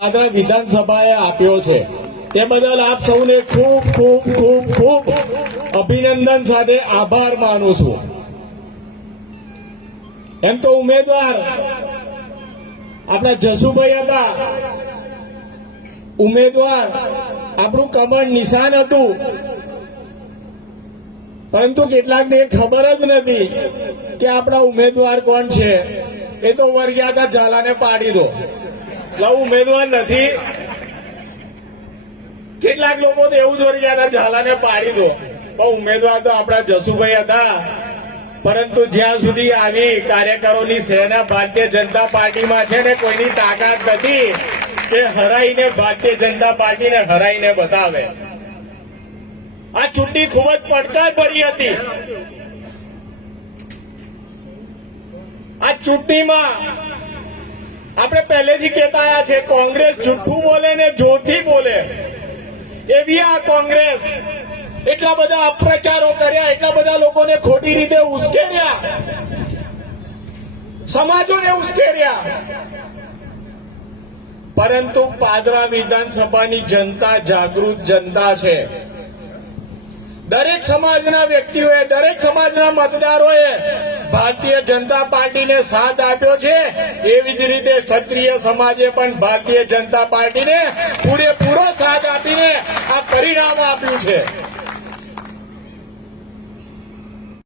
પાદરા વિધાનસભાએ આપ્યો છે તે બદલ આપ સૌને ખૂબ ખૂબ ખૂબ ખૂબ અભિનંદન સાથે આભાર માનું છું. એમ તો ઉમેદવાર આપણા જસુભાઈ હતા, ઉમેદવાર આપણું કમળ નિશાન હતું, પરંતુ કેટલાકને ખબર જ નથી કે આપણા ઉમેદવાર કોણ છે. એ તો વર્ગ્યા હતા ઝાલાને પાડી દો, ઉમેદવાર નથી. કેટલાક લોકો તો એવું જ વર્ગ્યા હતા ઝાલાને પાડી દો, પણ ઉમેદવાર તો આપણા જસુભાઈ હતા. પરંતુ જ્યાં સુધી આવી કાર્યકરોની સેના ભારતીય જનતા પાર્ટીમાં છે ને કોઈની તાકાત નથી કે હરાઈને ભારતીય જનતા પાર્ટીને હરાઈને બતાવે. આ ચૂંટણી ખૂબ જ પડકાર ભરી હતી. આ ચૂંટણીમાં આપણે પહેલેથી કહેતા આવ્યા છે, કોંગ્રેસ જૂઠું બોલે ને જોરથી બોલે એવી આ કોંગ્રેસ એટલા બધા અપ્રચારો કર્યા, એટલા બધા લોકોને ખોટી રીતે ઉશ્કેર્યા, સમાજોને ઉશ્કેર્યા. પરંતુ પાદરા વિધાનસભાની જનતા જાગૃત જનતા છે. દરેક સમાજના વ્યક્તિઓએ, દરેક સમાજના મતદારોએ ભારતીય જનતા પાર્ટીને સાથ આપ્યો છે. એવી જ રીતે ક્ષત્રિય સમાજે પણ ભારતીય જનતા પાર્ટીને પૂરેપૂરો સાથ આપીને આ પરિણામ આપ્યું છે.